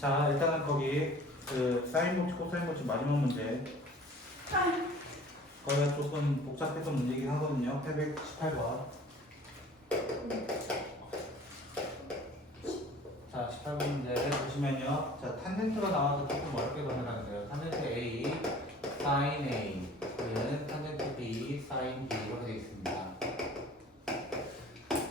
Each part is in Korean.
자, 일단은 거기 그 사인 법칙, 코사인 법칙 마지막 문제. 거기가 조금 복잡해서 문제이긴 하거든요. 818번. 자, 18번 문제 보시면요. 자, 탄젠트가 나와서 조금 어렵게 건너가는데요. 탄젠트 A, sin A는 탄젠트 B, sin B 이렇게 되어 있습니다.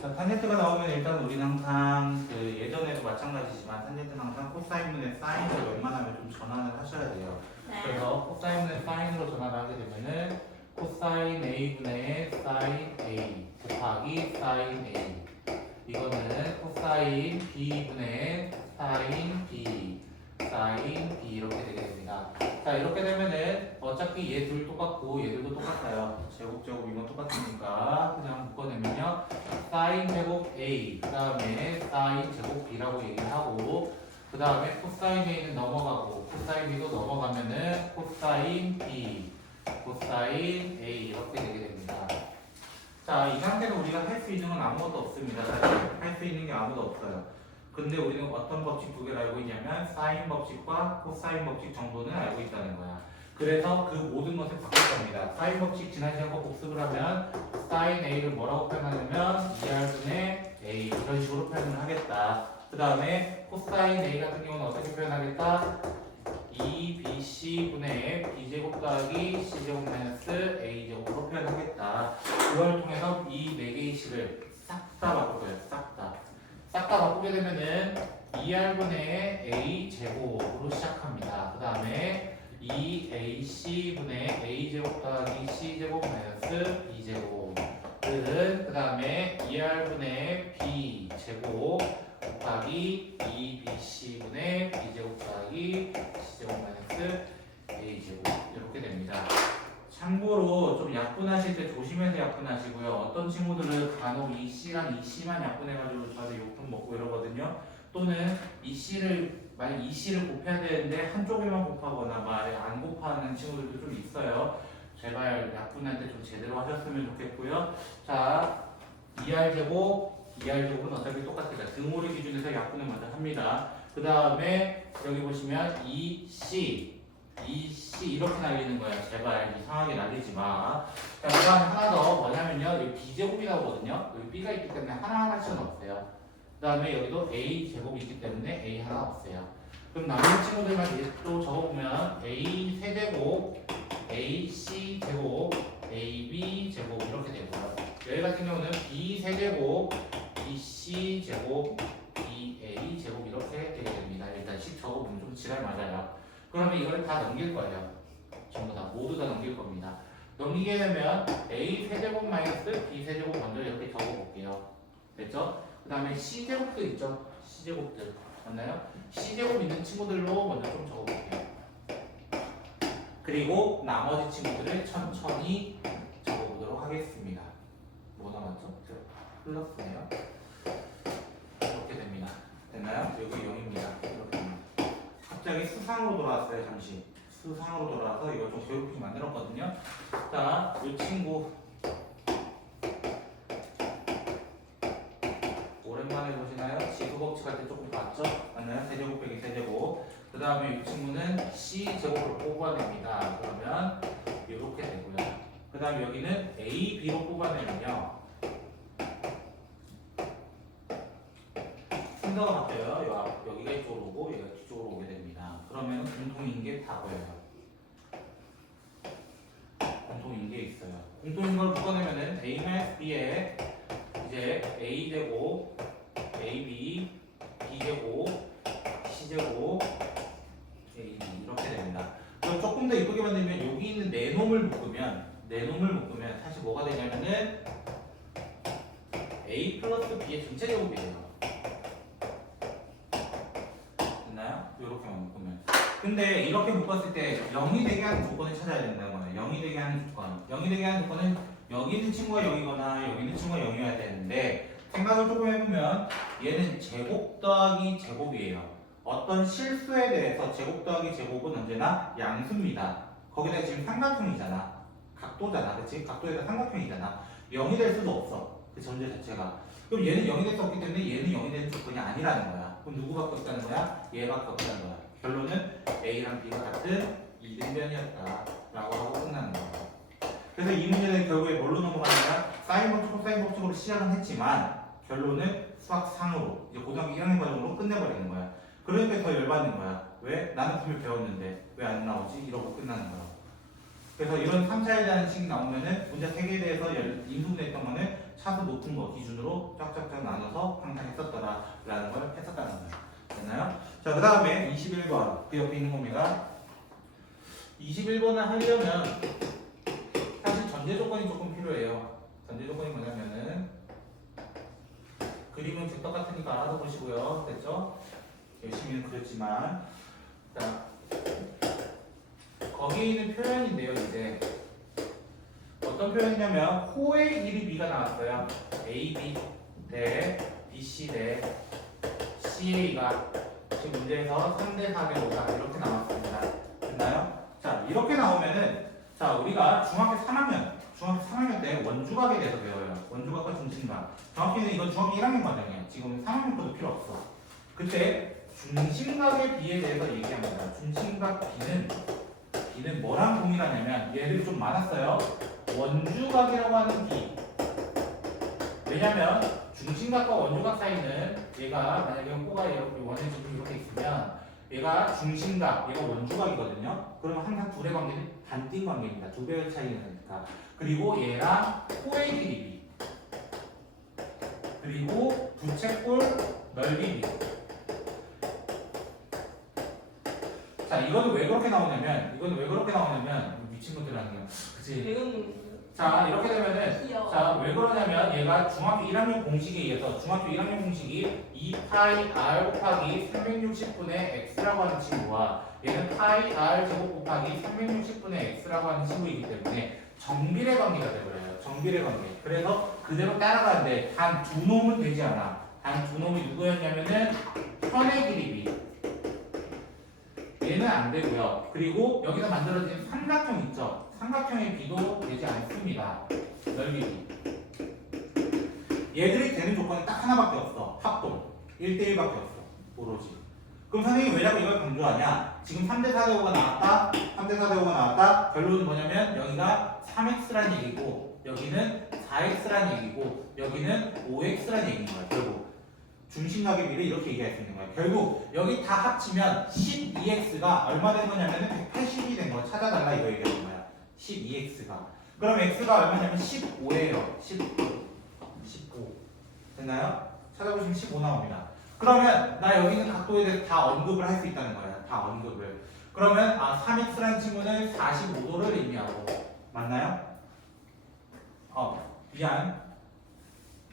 자, 탄젠트가 나오면 일단 우리는 항상 그 예전에도 마찬가지지만 탄젠트는 항상 코사인분의 사인으로 웬만하면 좀 전환을 하셔야 돼요. 그래서 코사인분의 사인으로 전환을 하게 되면은 코사인 A분의 사인 A 곱하기 사인 A, 이거는 코사인 B분의 사인 B, 사인 B 이렇게 되게 됩니다. 자, 이렇게 되면은 어차피 얘 둘 똑같고 얘들도 똑같아요. 제곱 이건 똑같으니까 그냥 묶어내면요. 사인 제곱 A, 그 다음에 사인 제곱 B라고 얘기를 하고, 그 다음에 코사인 A는 넘어가고 코사인 B도 넘어가면은 코사인 B, 코사인 A 이렇게 되게 됩니다. 자, 이 상태는 우리가 할 수 있는 건 아무것도 없습니다. 할 수 있는 게 아무도 없어요. 근데 우리는 어떤 법칙 두 개를 알고 있냐면 사인 법칙과 코사인 법칙 정도는 알고 있다는 거야. 그래서 그 모든 것을 바꿀 겁니다. 사인 법칙 지난 시간 거 복습을 하면 사인 A를 뭐라고 표현하냐면 2R분의 A 이런 식으로 표현을 하겠다. 그 다음에 코사인 A 같은 경우는 어떻게 표현하겠다? 2BC분의 B제곱 더하기 C제곱 마이너스 A제곱으로 표현하겠다. 그걸 통해서 이 4개의 식을 싹 다 바꿀 거예요. 싹 다. 싹 다 바꾸게 되면은 2R분의 A제곱으로 시작합니다. 그 다음에 2AC분의 A제곱 더하기 C제곱 마이너스 B제곱, 그 다음에 2R분의 B제곱 곱하기 2BC분의 B제곱 더하기 C제곱 마이너스 A제곱 이렇게 됩니다. 참고로 좀 약분하실 때 조심해서 약분하시고요. 어떤 친구들은 간혹 이 C랑 이 C만 약분해가지고 저한테 욕좀 먹고 이러거든요. 또는 이 C를 만약 이 C를 곱해야 되는데 한쪽에만 곱하거나 말에 안 곱하는 친구들도 좀 있어요. 제발 약분할 때 좀 제대로 하셨으면 좋겠고요. 자, 2R제곱은 어차피 똑같아요. 등호를 기준해서 약분을 먼저 합니다. 그 다음에 여기 보시면 2C 이렇게 날리는 거야. 제발 이상하게 날리지 마. 자, 그 다음에 하나 더 뭐냐면요. 여기 B제곱이 나오거든요. 여기 B가 있기 때문에 하나하나씩은 없어요. 그 다음에 여기도 A제곱이 있기 때문에 A 하나 없어요. 그럼 남은 친구들만 또 적어보면 A 세제곱, AC 제곱, AB 제곱 이렇게 되고요. 여기 같은 경우는 B 세제곱, BC 제곱, BA 제곱 이렇게 되게 됩니다. 일단 식 적어보면 좀 지랄 맞아요. 그러면 이걸 다 넘길 거예요. 전부 다 모두 다 넘길 겁니다. 넘기게 되면 A 세제곱 마이너스 B 세제곱 먼저 이렇게 적어볼게요. 됐죠? 그 다음에 C제곱들 있죠? C제곱들 맞나요? C제곱 있는 친구들로 먼저 좀 적어볼게요. 그리고 나머지 친구들을 천천히 적어보도록 하겠습니다. 뭐 남았죠? 플러스네요. 이렇게 됩니다. 됐나요? 여기 0입니다. 이렇게 됩니다. 갑자기 수상으로 돌아왔어요. 잠시 수상으로 돌아와서 이걸 좀 괴롭히게 만들었거든요. 자, 이 친구 오랜만에 보시나요? 지수법칙 할 때 조금 봤죠? 맞나요? 세제곱 빼기 세제곱. 그 다음에 이 친구는 C제곱을 뽑아냅니다. 그러면 이렇게 되고요. 그 다음에 여기는 A, B로 뽑아내면요. 순서가 바뀌어요. 여기가 이쪽으로 오고 여기가 뒤쪽으로 오게 됩니다. 그러면 공통인 게 다 보여요. 공통인 게 있어요. 공통인 걸 묶어내면은 A-B에 이제 A제곱, AB, B제곱, C제곱, AB 이렇게 됩니다. 그럼 조금 더 이쁘게 만들면 여기 있는 네 놈을 묶으면 사실 뭐가 되냐면은 A 플러스 B의 전체 제곱이 돼요. 됐나요? 이렇게만 묶으면. 근데 이렇게 묶었을 때 0이 되게 하는 조건을 찾아야 된다는 거예요. 0이 되게 하는 조건. 0이 되게 하는 조건은 여기 있는 친구가 0이거나 여기 있는 친구가 0이어야 되는데, 생각을 조금 해보면 얘는 제곱 더하기 제곱이에요. 어떤 실수에 대해서 제곱 더하기 제곱은 언제나 양수입니다. 거기다 지금 삼각형이잖아. 각도잖아. 그치? 각도에다 삼각형이잖아. 0이 될 수도 없어. 그 전제 자체가. 그럼 얘는 0이 될 수 없기 때문에 얘는 0이 되는 조건이 아니라는 거야. 그럼 누구밖에 없다는 거야? 얘밖에 없다는 거야. 결론은 A랑 B가 같은 이등변이었다 라고 하고 끝나는 거야. 그래서 이 문제는 결국에 뭘로 넘어가는 거야? 사인 법칙, 코사인 법칙으로 시작은 했지만 결론은 수학상으로 이제 고등학교 1학년 과정으로 끝내버리는 거야. 그러니까 더 열받는 거야. 왜? 나는 분명 배웠는데 왜 안 나오지? 이러고 끝나는 거야. 그래서 이런 3차에 대한 식이 나오면은 문제 3개에 대해서 인수분해했던 거는 차수 높은 거 기준으로 쫙쫙쫙 나눠서 항상 했었더라라는 걸 했었다는 거예요. 됐나요? 자, 그 다음에 21번 그 옆에 있는 겁니다. 21번을 하려면 사실 전제 조건이 조금 필요해요. 전제 조건이 뭐냐면은 그림은 득떡 같으니까 알아서 보시고요. 됐죠? 열심히는 그렸지만 자, 거기에 있는 표현인데요. 이제 어떤 표현이냐면 호의 길이 B가 나왔어요. AB 대 BC 대 CA가 지금 문제에서 3대 4대 5다 이렇게 나왔습니다. 됐나요? 자, 이렇게 나오면은 자, 우리가 중학교 3학년 때 원주각에 대해서 배워요. 원주각과 중심각. 정확히는 이건 중학교 1학년 과정이에요. 지금 3학년 것도 필요 없어. 그때 중심각의 B에 대해서 얘기합니다. 중심각 B는 뭐랑 동일하냐면 얘들이 좀 많았어요. 원주각이라고 하는 B. 왜냐면 중심각과 원주각 사이는 얘가 만약에 호가 이렇게 원의 지점이 이렇게 있으면 얘가 중심각, 얘가 원주각이거든요. 그러면 항상 둘의 관계는 반띵 관계입니다. 두 배의 차이가 나니까. 그리고 얘랑 호의 길이 B. 그리고 부채꼴 넓이 B. 자, 이거는 왜 그렇게 나오냐면 미친 것들 아니에요. 그치? 자, 이렇게 되면은 자, 왜 그러냐면 얘가 중학교 1학년 공식에 의해서 중학교 1학년 공식이 2파이 r 곱하기 360분의 x라고 하는 친구와 얘는 파이 r 제곱 곱하기 360분의 x라고 하는 친구이기 때문에 정비례 관계가 되버려요. 정비례 관계. 그래서 그대로 따라가는데 단 두 놈은 되지 않아. 단 두 놈이 누구였냐면은 현의 길이 B. 얘는 안 되고요. 그리고 여기서 만들어진 삼각형 있죠? 삼각형의 B도 되지 않습니다. 넓이 B. 얘들이 되는 조건은 딱 하나밖에 없어. 합동. 1대1밖에 없어. 오로지. 그럼 선생님이 왜 자꾸 이걸 강조하냐? 지금 3대 4대 5가 나왔다. 3대 4대 5가 나왔다. 결론은 뭐냐면 여기가 3x란 얘기고 여기는 4x란 얘기고 여기는 5x란 얘기인 거야. 결국. 중심각의 비를 이렇게 얘기할 수 있는 거야. 결국 여기 다 합치면 12x가 얼마 된 거냐면 180이 된 거 찾아달라 이거 얘기하는 거야. 12x가. 그럼 x가 얼마냐면 15예요. 15. 됐나요? 찾아보시면 15 나옵니다. 그러면 나 여기 있는 각도에 대해서 다 언급을 할 수 있다는 거야. 다 언급을. 그러면 3x라는 친구는 45도를 의미하고 맞나요? 미안.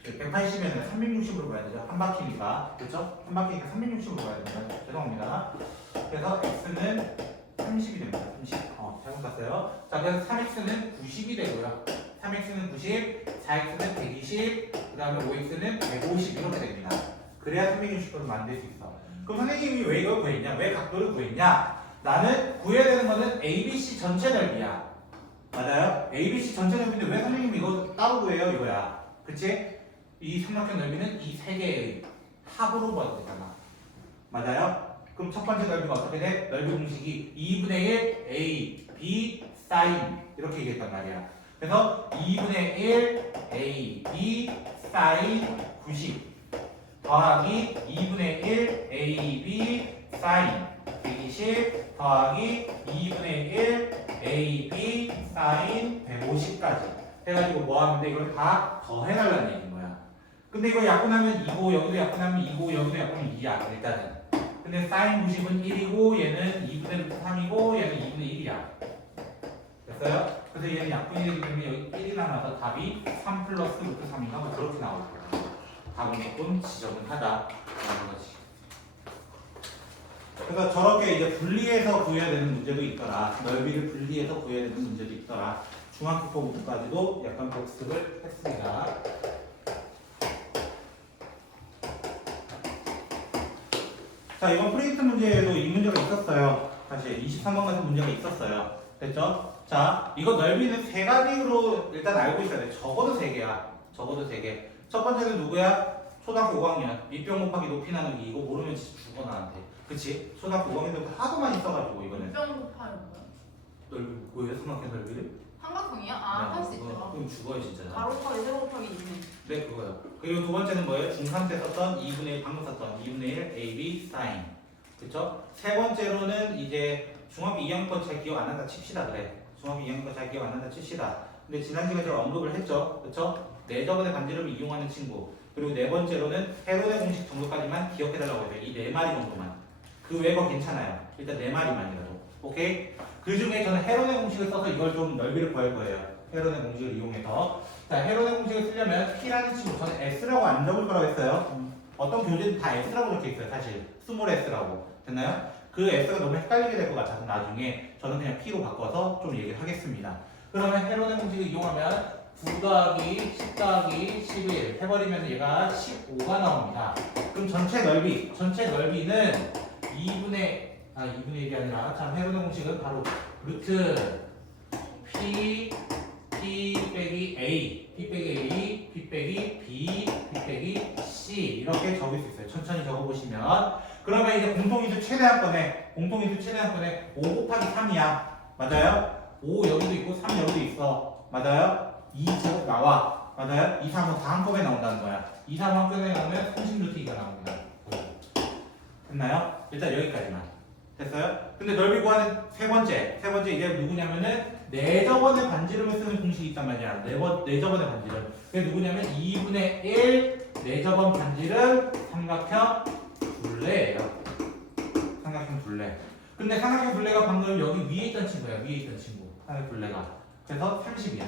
180에는 360으로 봐야 되죠. 한 바퀴니까. 그렇죠? 한 바퀴니까 360으로 봐야 됩니다. 죄송합니다. 그래서 x는 30이 됩니다. 30. 잘못 봤어요. 자, 그래서 3x는 90이 되고요. 3x는 90, 4x는 120, 그 다음에 5x는 150 이렇게 됩니다. 그래야 360도를 만들 수 있어. 그럼 선생님이 왜 이걸 구했냐? 왜 각도를 구했냐? 나는 구해야 되는 거는 ABC 전체 넓이야. 맞아요? ABC 전체 넓이인데 왜 선생님이 이거 따로 구해요? 이거야. 그치? 이 삼각형 넓이는 이 세 개의 합으로 봐도 되잖아. 맞아요? 그럼 첫 번째 넓이가 어떻게 돼? 넓이 공식이 2분의 1 A, B, 사인 이렇게 얘기했단 말이야. 그래서 2분의 1 A, B, 사인 90 더하기 2분의 1 A, B, 사인 120 더하기 2분의 1 A, B, 사인 150까지 해가지고 뭐 하는데 이걸 다 더해달라는 얘기인 거야. 근데 이거 약분하면 2고 여기도 약분하면 2고 여기도 약분하면 2야 일단은. 근데 사인 90은 1이고 얘는 2분의 루트 3이고 얘는 2분의 1이야. 됐어요? 그래서 얘는 약분이 되기 때문에 여기 1이 남아서 답이 3 플러스 루트 3인가 뭐 그렇게 나올 거야. 답은 조금 지저분하다라는 거지. 그래서 저렇게 이제 분리해서 구해야 되는 문제도 있더라. 넓이를 분리해서 구해야 되는 문제도 있더라. 중학교 거부터까지도 약간 복습을 했습니다. 자, 이번 프린트 문제에도 이 문제가 있었어요. 사실 23번 같은 문제가 있었어요. 됐죠? 자, 이거 넓이는 세 가지로 일단 알고 있어야 돼. 적어도 세 개야. 적어도 세 개. 첫 번째는 누구야? 초등학교 5학년 밑변 곱하기 높이 나누기 이거 모르면 진짜 죽어 나한테. 그치? 초등학교 5학년들 하도 많이 써가지고 이거는. 몇병 곱하는 거야? 넓이 뭐예요? 삼각형 넓이를? 삼각형이야? 아, 할 수 있어. 그럼 죽어요 진짜. 가로 곱하기 세로 곱하기 2는. 네 그거요. 그리고 두 번째는 뭐예요? 중3 때 썼던 2분의 1 방금 썼던 2분의 1 AB 사인. 그쵸? 세 번째로는 이제 중학교 2학년 거 잘 기억 안 난다 칩시다. 그래. 중학교 2학년 거 잘 기억 안 난다 칩시다. 근데 지난 시간에 제가 언급을 했죠. 그쵸? 내저번의 반지름을 이용하는 친구. 그리고 네 번째로는 헤론의 공식 정도까지만 기억해달라고 했어요. 이 네 마리 정도만. 그 외 거 괜찮아요. 일단 네 마리만이라도. 오케이? 그 중에 저는 헤론의 공식을 써서 이걸 좀 넓이를 구할 거예요. 헤론의 공식을 이용해서. 자, 헤론의 공식을 쓰려면 P라는 친구, 저는 S라고 안 적을 거라고 했어요. 어떤 교재는 다 S라고 적혀 있어요. 사실. 스몰 S라고. 됐나요? 그 S가 너무 헷갈리게 될 것 같아서 나중에 저는 그냥 P로 바꿔서 좀 얘기를 하겠습니다. 그러면 헤론의 공식을 이용하면 9 더하기 10 더하기 11 해버리면 얘가 15가 나옵니다. 그럼 전체 넓이는 2분의 1이 아니라 참 헤론의 공식은 바로 루트 P 빼기 A, P 빼기 A, P 빼기 B, P 빼기 C 이렇게 적을 수 있어요. 천천히 적어보시면 그러면 이제 공통인수 최대한권에 5 곱하기 3이야. 맞아요? 5 여기도 있고 3 여기도 있어. 맞아요? 2 제곱 나와. 맞아요? 2, 3은 다 한꺼번에 나온다는 거야. 2, 3 한꺼번에 나오면 30루트가 나옵니다. 됐나요? 일단 여기까지만. 됐어요? 근데 넓이 구하는 세 번째 이제 누구냐면은 내저번의 반지름을 쓰는 공식이 있단 말이야. 내저번의 반지름. 그게 누구냐면 2분의 1 내저번 반지름 삼각형 둘레예요. 삼각형 둘레. 근데 삼각형 둘레가 방금 여기 위에 있던 친구야. 위에 있던 친구. 삼각형 둘레가. 그래서 30이야.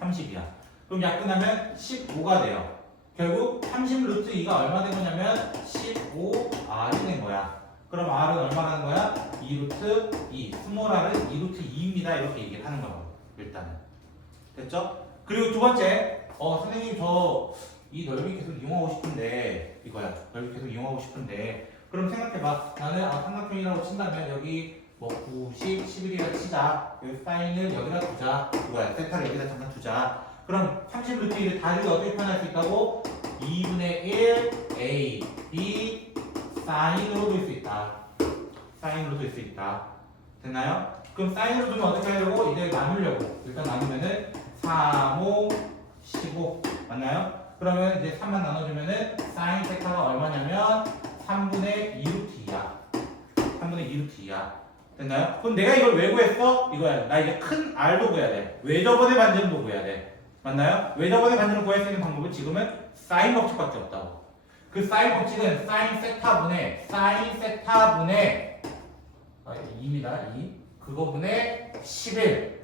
30이야. 그럼 약분하면 15가 돼요. 결국 30 루트 2가 얼마 된 거냐면 15R이 된 거야. 그럼 R은 얼마라는 거야? 2 루트 2. 스몰 R은 2 루트 2입니다. 이렇게 얘기를 하는 거라고. 일단은. 됐죠? 그리고 두 번째. 선생님 저 이 넓이 계속 이용하고 싶은데 이거야. 넓이 계속 이용하고 싶은데 그럼 생각해봐. 나는 삼각형이라고 친다면 여기 뭐 9, 10, 11이라 치자. 여기 사인을 여기다 두자. 이거야. 세타를 여기다 잠깐 두자. 그럼 30 루트 1을 다리를 어떻게 표현할 수 있다고? 2분의 1 A, B 사인으로 둘 수 있다. 사인으로 둘 수 있다. 됐나요? 그럼 사인으로 두면 어떻게 하려고? 이제 나누려고. 일단 나누면은 3, 5, 15 맞나요? 그러면 이제 3만 나눠주면은 사인 세타가 얼마냐면 3분의 2 루트 2야. 3분의 2 루트 2야. 됐나요? 그럼 내가 이걸 왜 구했어? 이거야. 나 이제 큰 R도 구해야 돼. 외저번의 반지름도 구해야 돼. 맞나요? 외저번의 반지름 구할 수 있는 방법은 지금은 사인 법칙밖에 없다고. 그 사인 법칙은 사인 세타분의 2입니다. 2. 그거분의 11.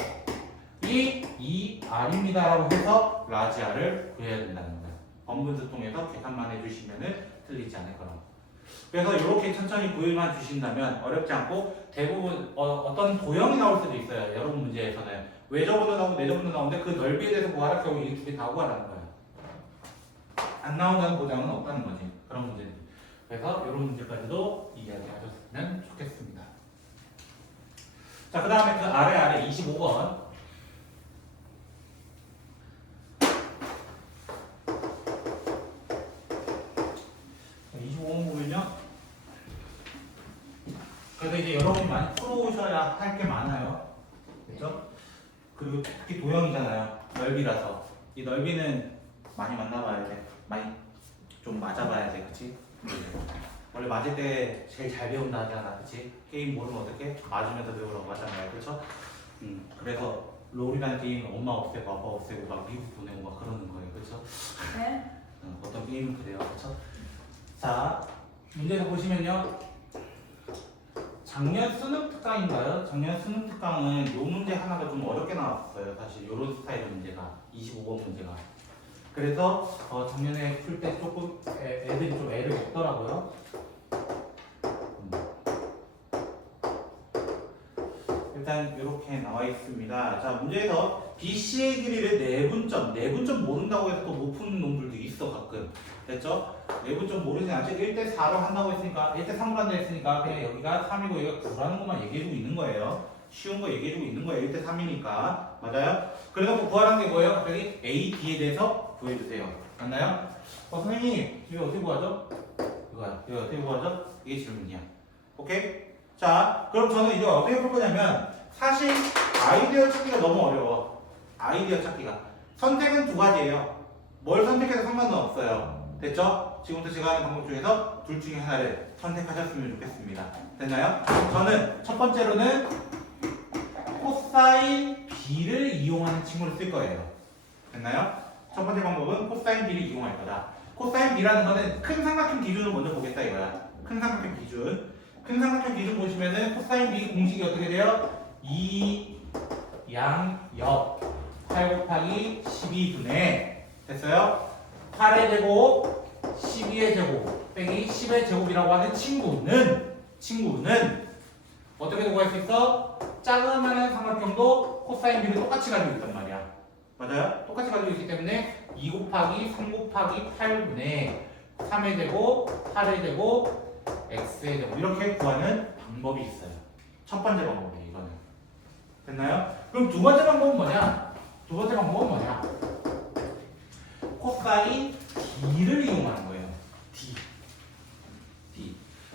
이 2R입니다. 라고 해서 라지 R을 구해야 된다는 거예요. 번분수 통해서 계산만 해주시면은 틀리지 않을 거라고. 그래서 이렇게 천천히 구일만 주신다면 어렵지 않고 대부분 어떤 도형이 나올 수도 있어요. 여러분 문제에서는 외저분도 나오고 내저분도 나오는데 그 넓이에 대해서 구하라 경우 이 두 개 다 구하라는 거예요. 안 나온다는 보장은 없다는 거지. 그런 문제들. 그래서 이런 문제까지도 이야기하셨으면 좋겠습니다. 자, 그 다음에 그 아래 25번. 25번 보면요. 그래서 이제 여러분이 많이 풀어오셔야 할 게 많아요. 그렇죠? 그리고 특히 도형이잖아요. 넓이라서. 이 넓이는 많이 만나봐야 돼. 많이 좀 맞아봐야 돼. 그치? 원래 맞을 때 제일 잘 배운다 하잖아. 그치? 게임 모르면 어떻게? 맞으면서 배우라고 하잖아요. 그렇죠? 그래서 롤이라는 게임은 엄마 없애고 아빠 없애고 막 미국 보내고 막 그러는 거예요. 그렇죠? 네. 어떤 게임은 그래요. 그렇죠? 자, 문제에서 보시면요. 작년 수능 특강인가요? 작년 수능 특강은 이 문제 하나가 좀 어렵게 나왔어요. 사실 이런 스타일의 문제가 25번 문제가. 그래서 작년에 풀 때 조금 애들이 좀 애를 먹더라고요. 일단 이렇게 나와 있습니다. 자, 문제에서 BC의 길이를 내분점 모른다고 해서 또 못 푸는 놈들도 있어 가끔. 됐죠? 내분점 모르진 않죠. 1대 4로 한다고 했으니까 1대 3으로 한다 했으니까 그냥 여기가 3이고 여기가 9라는 것만 얘기해주고 있는 거예요. 쉬운 거 얘기해주고 있는 거예요. 1대 3이니까. 맞아요? 그래서 구하라는 게 뭐예요? 갑자기 A, B에 대해서 구해주세요. 맞나요? 선생님 이거 어떻게 구하죠? 이거 어떻게 구하죠? 이게 질문이야. 오케이? 자, 그럼 저는 이거 어떻게 볼 거냐면 사실 아이디어 찾기가 너무 어려워. 아이디어 찾기가. 선택은 두 가지예요. 뭘 선택해도 상관은 없어요. 됐죠? 지금부터 제가 하는 방법 중에서 둘 중에 하나를 선택하셨으면 좋겠습니다. 됐나요? 저는 첫 번째로는 코사인 B를 이용하는 친구를 쓸 거예요. 됐나요? 첫 번째 방법은 코사인 B를 이용할 거다. 코사인 B라는 거는 큰 삼각형 기준을 먼저 보겠다 이거야. 큰 삼각형 기준. 큰 삼각형 기준 보시면은 코사인 B 공식이 어떻게 돼요? 2 양옆 8 곱하기 12분의 됐어요? 8의 제곱 12의 제곱 빼기 10의 제곱이라고 하는 친구는 어떻게 구할 수 있어? 작으면 삼각형도 코사인 B를 똑같이 가지고 있단 말이야. 맞아요? 똑같이 가지고 있기 때문에 2 곱하기 3 곱하기 8분의 3의 제곱 8의 제곱 x의 제곱 이렇게 구하는 방법이 있어요. 첫 번째 방법이 이거는. 됐나요? 그럼 두 번째 방법은 뭐냐? 두 번째 방법은 뭐냐? 코사인 D를 이용하는 거예요. D.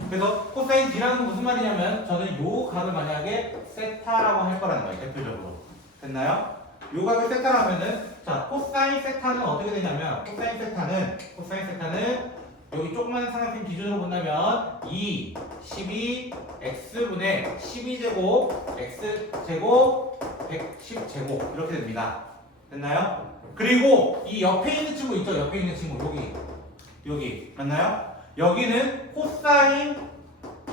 그래서 코사인 D라는 건 무슨 말이냐면 저는 요 각을 만약에 세타라고 할 거라는 거예요. 대표적으로. 됐나요? 요 각을 세타라면은 자 코사인 세타는 어떻게 되냐면 코사인 세타는 여기 조그마한 삼각형 기준으로 본다면 2, 12, x분의 12제곱, x제곱, 110제곱 이렇게 됩니다. 됐나요? 그리고 이 옆에 있는 친구 있죠? 옆에 있는 친구 여기 맞나요? 여기는 코사인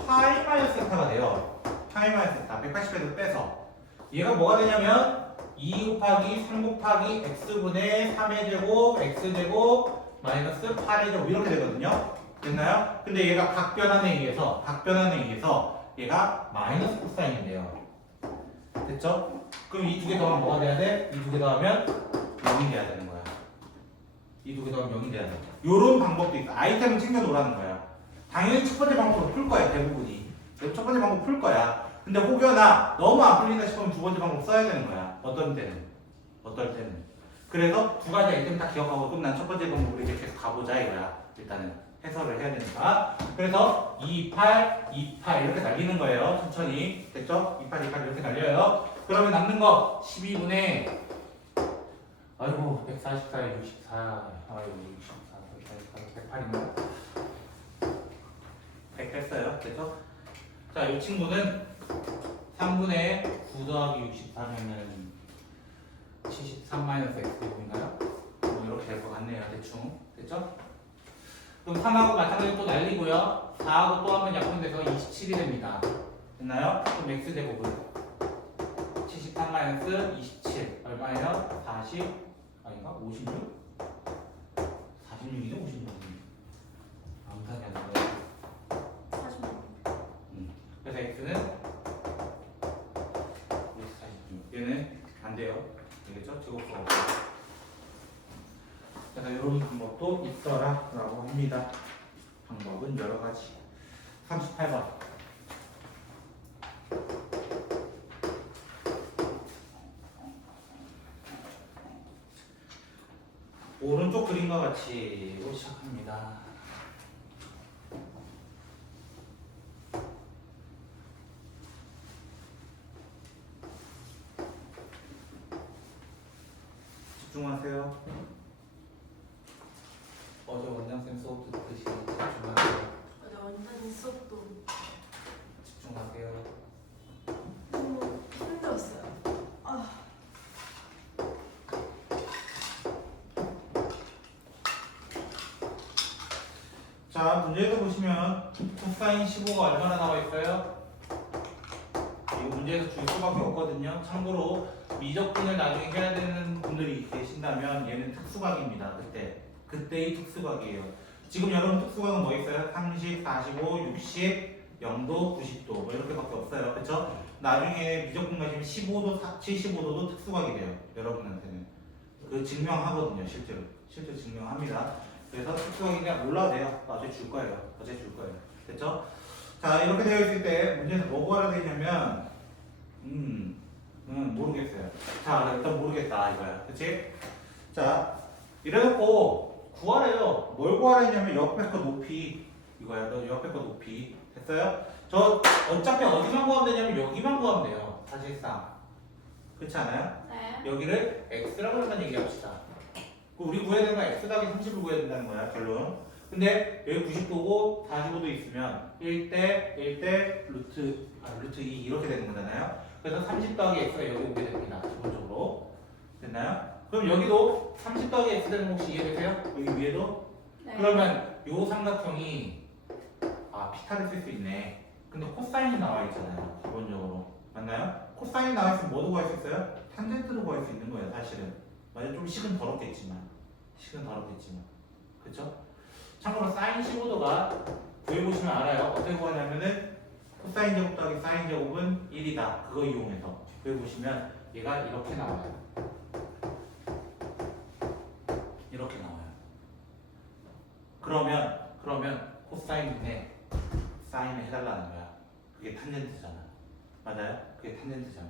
파이 마이너스 세타가 돼요. 파이 마이너스 세타 180에서 빼서 얘가 뭐가 되냐면 2 곱하기 3 곱하기 x분의 3의 제곱 x제곱 마이너스 8의 제곱 이렇게 되거든요. 됐나요? 근데 얘가 각변환에 의해서 얘가 마이너스 코사인인데요. 됐죠? 그럼 이 두 개 더하면 뭐가 돼야 돼? 이 두 개 더하면 0이 돼야 되는 거야. 이 두 개 더하면 0이 돼야 돼. 요런 방법도 있어. 아이템을 챙겨 놓으라는 거야. 당연히 첫 번째 방법으로 풀 거야, 대부분이. 첫 번째 방법 풀 거야. 근데 혹여나 너무 안 풀린다 싶으면 두 번째 방법 써야 되는 거야. 어떨 때는. 그래서 두 가지 아이템 딱 기억하고 그럼 난 첫 번째 방법으로 이렇게 계속 가보자 이거야. 일단은 해설을 해야 되니까. 그래서 28 이렇게 날리는 거예요. 천천히. 됐죠? 28 이렇게 날려요. 그러면 남는 거 12분의 아이고 144에 64 아이고 64 108인가? 100 뺐어요. 됐죠? 자, 이 친구는 3분의 9 더하기 64면 73 마이너스 x제곱인가요? 이렇게 될 것 같네요. 대충. 됐죠? 그럼 3하고 마찬가지로 또 날리고요. 4하고 또 한번 약분돼서 27이 됩니다. 됐나요? 그럼 x제곱은 73 마이너스 27 얼마예요? 40 아닌가? 56? 46이죠? 56? 암산이 안 나와요. 46. 그래서 x는 46. 얘는 안 돼요. 되겠죠? 제곱수가 없어요. 그래서 이런 방법도 있더라 라고 합니다. 방법은 여러 가지. 38번. 오른쪽 그림과 같이 시작합니다. 집중하세요. 어제 원장쌤 수업 듣듯이 집중하세요. 어제 원장님 수업도 집중하세요. 너무 힘들었어요. 자, 문제에서 보시면 코사인 15가 얼마나 나와 있어요? 이 문제에서 줄 수밖에 없거든요. 참고로 미적분을 나중에 해야 되는 분들이 계신다면 얘는 특수각입니다. 그때의 특수각이에요. 지금 여러분 특수각은 뭐 있어요? 30, 45, 60, 0도, 90도 뭐 이렇게밖에 없어요. 그렇죠? 나중에 미적분 가시면 15도, 75도도 특수각이 돼요. 여러분한테는. 그 증명하거든요. 실제로 증명합니다. 그래서 특수각이냐 몰라도 돼요. 어제 줄 거예요. 됐죠? 자, 이렇게 되어 있을 때 문제에서 뭐 구하라 되어 있냐면 모르겠어요. 자, 일단 모르겠다 이거야. 그치? 자, 이래놓고 구하래요. 뭘 구하라 했냐면 역백과 높이 이거야. 너 역백과 높이 됐어요? 저 어차피 어디만 구하면 되냐면 여기만 구하면 돼요. 사실상 그렇지 않아요? 네. 여기를 x라고 일단 얘기합시다. 우리 구해야 되는 건 x 더하기 30을 구해야 된다는 거야 결론. 근데 여기 90도고 45도 있으면 1대 1대 루트 2 이렇게 되는 거잖아요. 그래서 30 더하기 x가 여기 오게 됩니다. 기본적으로 됐나요? 그럼 여기도 30 더하기 x 되는 거 혹시 이해되세요? 여기 위에도? 네. 그러면 요 삼각형이 피타를 쓸 수 있네. 근데 코사인이 나와 있잖아요. 기본적으로 맞나요? 코사인이 나와 있으면 뭐도 구할 수 있어요? 탄젠트도 구할 수 있는 거예요. 사실은 맞아요. 좀 식은 더럽겠지만 그쵸? 참고로 사인 15도가 구해보시면 알아요. 어떻게 구하냐면은 코사인 제곱 더하기 사인 제곱은 1이다. 그거 이용해서 구해보시면 얘가 이렇게 나와요. 이렇게 나와요. 그러면 코사인분의 사인을 해달라는 거야. 그게 탄젠트잖아. 맞아요? 그게 탄젠트잖아.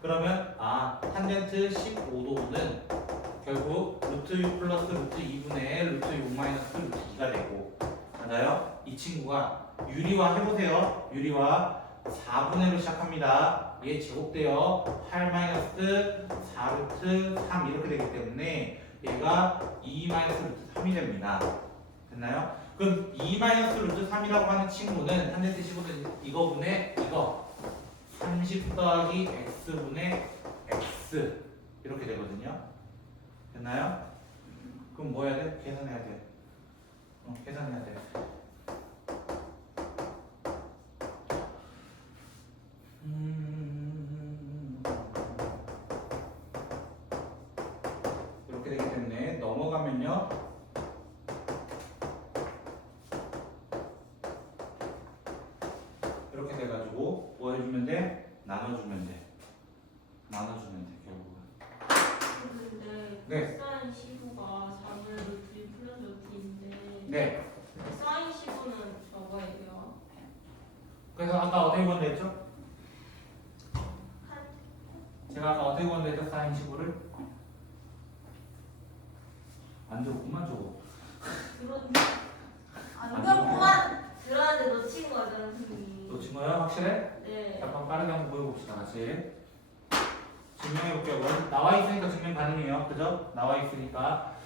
그러면 탄젠트 15도는 결국 루트 6 플러스 루트 2분의 루트 6 마이너스 루트 2가 되고 맞아요? 이 친구가 유리화 해보세요. 유리화 4분의 1로 시작합니다. 얘 제곱돼요. 8 마이너스 4 루트 3 이렇게 되기 때문에 얘가 2 마이너스 루트 3이 됩니다. 됐나요? 그럼 2 마이너스 루트 3이라고 하는 친구는 탄젠트 15도 이거분의 이거 30 더하기 x분의 x 이렇게 되거든요. 됐나요? 그럼 뭐 해야 돼? 계산해야 돼. 계산해야 돼. 이렇게 되기 때문에 넘어가면요. 이렇게 돼가지고 뭐 해주면 돼? 나눠주면 돼. 결국은. 근데 네. 사인 15가 4분의 루트 2 플러스 루트 2인데 네. 사인 15는 저거예요. 그래서 아까 어떻게 구한댔죠? 제가 아까 어떻게 구한댔죠? 사인 15를? 안 적었구만 저거. 들었는데 안 그렇구만. 들었는데 놓친 거잖아 선생님. 놓친 거야? 확실해? 네. 잠깐 빠르게 한번 보여봅시다 같이. 증명해볼게요. 나와 있으니까 증명 가능해요. 그죠? 나와 있으니까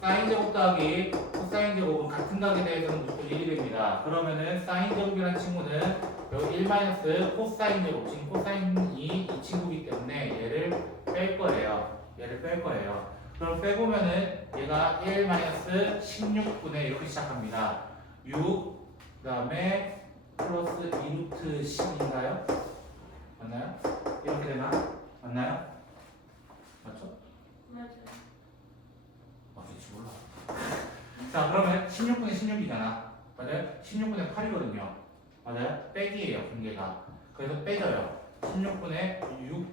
사인 제곱 더하기 코사인 제곱은 같은 각에 대해서는 무조건 1이 됩니다. 그러면은 사인 제곱이라는 친구는 여기 1 마이너스 코사인 제곱, 지금 코사인이 이 친구이기 때문에 얘를 뺄 거예요. 그럼 빼보면은 얘가 1 마이너스 16분의 이렇게 시작합니다. 6, 그 다음에 플러스 2루트 10인가요? 맞나요? 이렇게 되나? 맞나요? 맞죠? 맞아요. 맞을지 몰라. 자, 그러면 16분의 16이잖아. 맞아요? 16분의 8이거든요. 맞아요? 빼기예요, 분계가. 그래서 빼져요. 16분의 6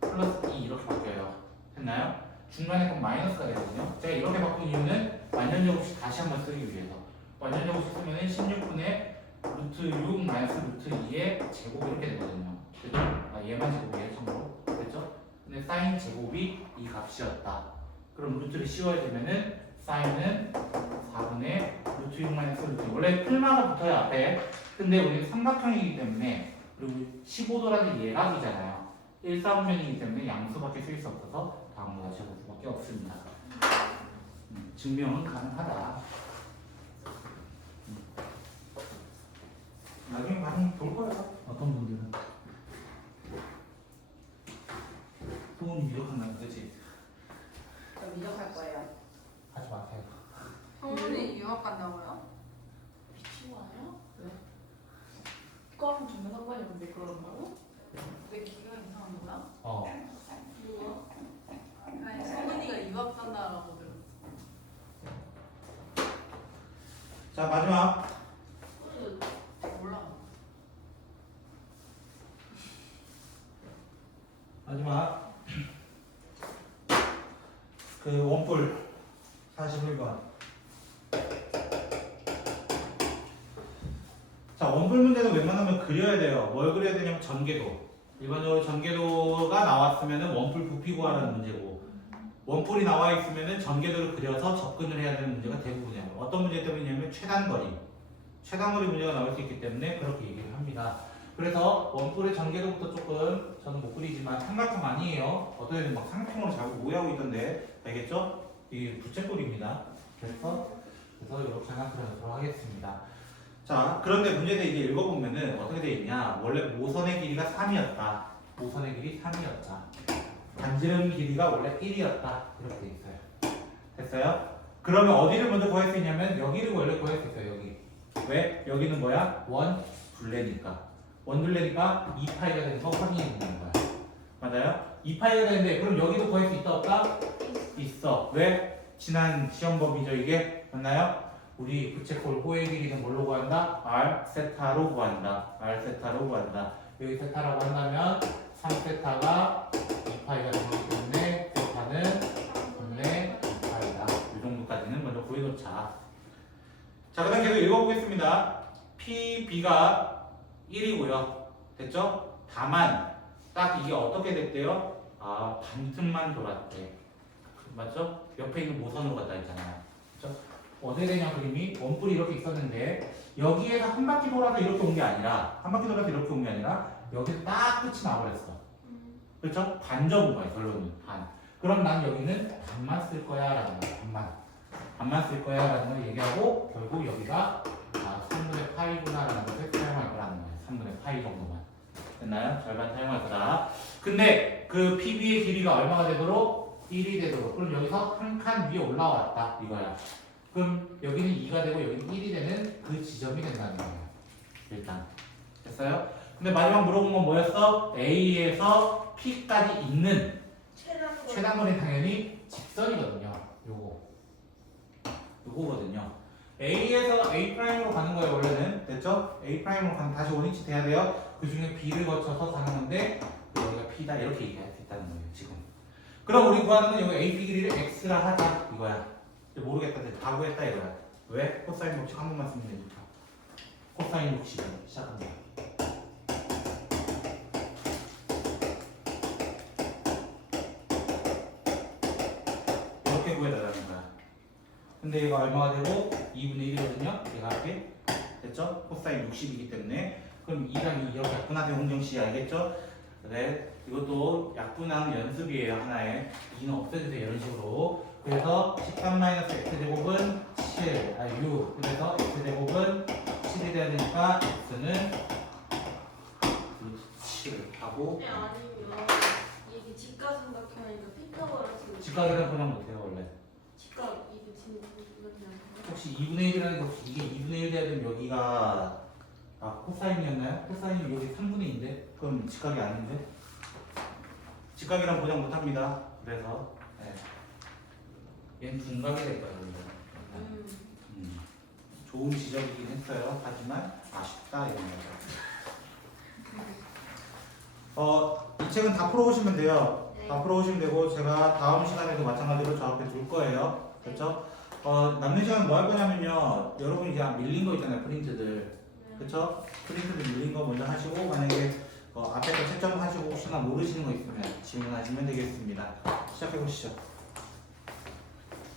플러스 2 이렇게 바뀌어요. 됐나요? 중간에 그럼 마이너스가 되거든요. 제가 이렇게 바꾼 이유는 완전제곱식 다시 한번 쓰기 위해서. 완전제곱식 쓰면은 16분의 루트 6 마이너스 루트 2의 제곱 이렇게 되거든요. 그죠? 얘만 제곱이에요, 참고로. 됐죠? 근데 사인 제곱이 이 값이었다. 그럼 루트를 씌워야 되면은 사인은 4분의 루트 6 마이너스 루트 2. 원래 풀마가 붙어요, 앞에. 근데 우리는 삼각형이기 때문에 그리고 15도라는 예각이잖아요. 1, 4분면이기 때문에 양수밖에 쓸 수 없어서 다음과 제곱수밖에 없습니다. 증명은 가능하다. 나중에 많이 볼 거예요. 어떤 분들은 소문이 유력한다는 거지. 저 미적할 거예요. 하지 마세요. 성훈이 유학 간다고요? 미친 거 아니야? 그거랑 전혀 상관이 없는데 그런다고? 내 기가 이상한 거야? 누가? 아니 성훈이가 유학 간다라고 들었어. 자, 마지막. 몰라. 마지막. 그 원뿔 41번. 자, 원뿔 문제는 웬만하면 그려야 돼요. 뭘 그려야 되냐면 전개도. 일반적으로 전개도가 나왔으면 원뿔 부피 구하라는 문제고. 원뿔이 나와 있으면은 전개도를 그려서 접근을 해야 되는 문제가 대부분이에요. 어떤 문제 때문이냐면 최단거리 문제가 나올 수 있기 때문에 그렇게 얘기를 합니다. 그래서 원뿔의 전개도부터 조금 저는 못 그리지만 삼각형 아니에요. 어떤 애는 막 삼각형으로 자꾸 오해하고 있던데 알겠죠? 이게 부채꼴입니다. 그래서 이렇게 하나 그려놓도록 하겠습니다. 자, 그런데 문제를 이제 읽어보면은 어떻게 돼 있냐? 원래 모선의 길이가 3이었다. 모선의 길이 3이었다. 반지름 길이가 원래 1이었다. 이렇게 돼 있어요. 됐어요? 그러면 어디를 먼저 구할 수 있냐면 여기를 원래 구할 수 있어요. 여기. 왜? 여기는 뭐야? 원둘레니까. 원둘레니까 2파이가 되는 거 확인해 보는 거야. 맞아요? 2파이가 되는데 그럼 여기도 구할 수 있다 없다? 있어. 왜? 지난 시험 범위죠 이게? 맞나요? 우리 부채꼴 호의 길이는 뭘로 구한다? R 세타로 구한다. R 세타로 구한다. 여기 세타라고 한다면 3세타가 2파이가 되기 때문에 세타는 3분의 2파이다. 이 정도까지는 먼저 구해놓자. 자, 그 다음 계속 읽어보겠습니다. PB가 1이고요. 됐죠? 다만 딱 이게 어떻게 됐대요? 아, 반틈만 돌았대. 맞죠? 옆에 있는 모선으로 갔다 했잖아요. 그렇죠? 어떻게 되냐 그림이 원뿔이 이렇게 있었는데 여기에서 한 바퀴 돌아서 이렇게 온 게 아니라 여기서 딱 끝이 나버렸어. 그렇죠? 반 접은 거야 결론은 반. 그럼 난 여기는 반만 쓸 거야 라는 거야. 반만 쓸 거야 라는 걸 얘기하고 결국 여기가 3분의 파이구나 라는 것을 사용할 거라는 거예요. 3분의 파이 정도만. 됐나요? 절반 사용할 거다. 근데 그 PB의 길이가 얼마가 되도록? 1이 되도록. 그럼 여기서 한 칸 위에 올라왔다 이거야. 그럼 여기는 2가 되고 여기는 1이 되는 그 지점이 된다는 거예요. 일단 됐어요? 근데 마지막 물어본 건 뭐였어? A에서 P까지 있는 최단거리는 당연히 직선이거든요. 요거거든요. A에서 A'로 가는 거예요 원래는. 됐죠? A'로 가면 다시 원위치 돼야 돼요. 그 중에 B를 거쳐서 가는 건데 여기가 P다 이렇게 얘기할 수 있다는 거예요 지금. 그럼 우리 구하는 건 여기 AP 길이를 X라 하자 이거야. 모르겠다 다 구했다 이거야. 왜? 코사인 법칙 한 번만 쓰면 되니까. 코사인 60 시작합니다. 이렇게 구해달라는 거야. 근데 얘가 얼마가 되고 2분의 1이거든요. 얘가 앞에 됐죠? 코사인 60이기 때문에 그럼 2랑 2 이렇게 약분하세요 홍정씨 알겠죠? 네, 이것도 약분하는 연습이에요 하나에. 2는 없애주세요 이런 식으로. 그래서 13-x제곱은 7, 6. 그래서 x제곱은 7이 돼야 되니까 x는 7 하고. 아니면 이게 직가삼각형이니까 피타고라스. 직각이란 그냥 못해요 원래. 직각 이게 진짜 그냥. 혹시 2분의 1이라는 거 이게 2분의 1 돼야 되면 여기가 코사인이었나요? 코사인이 여기 3분의 2인데 그럼 직각이 아닌데? 직각이랑 보장 못합니다. 그래서 네. 얘는 둔각이 될 거예요. 좋은 지적이긴 했어요. 하지만 아쉽다 이런 거죠. 이 책은 다 풀어오시면 돼요. 네. 다 풀어오시면 되고 제가 다음 시간에도 마찬가지로 저 앞에 둘 거예요. 그렇죠? 남는 시간 뭐 할 거냐면요. 여러분이 그냥 밀린 거 있잖아요. 프린트들. 그렇죠? 프린트들 밀린 거 먼저 하시고 만약에 앞에 거 채점하시고 혹시나 모르시는 거 있으면 질문하시면 되겠습니다. 시작해 보시죠.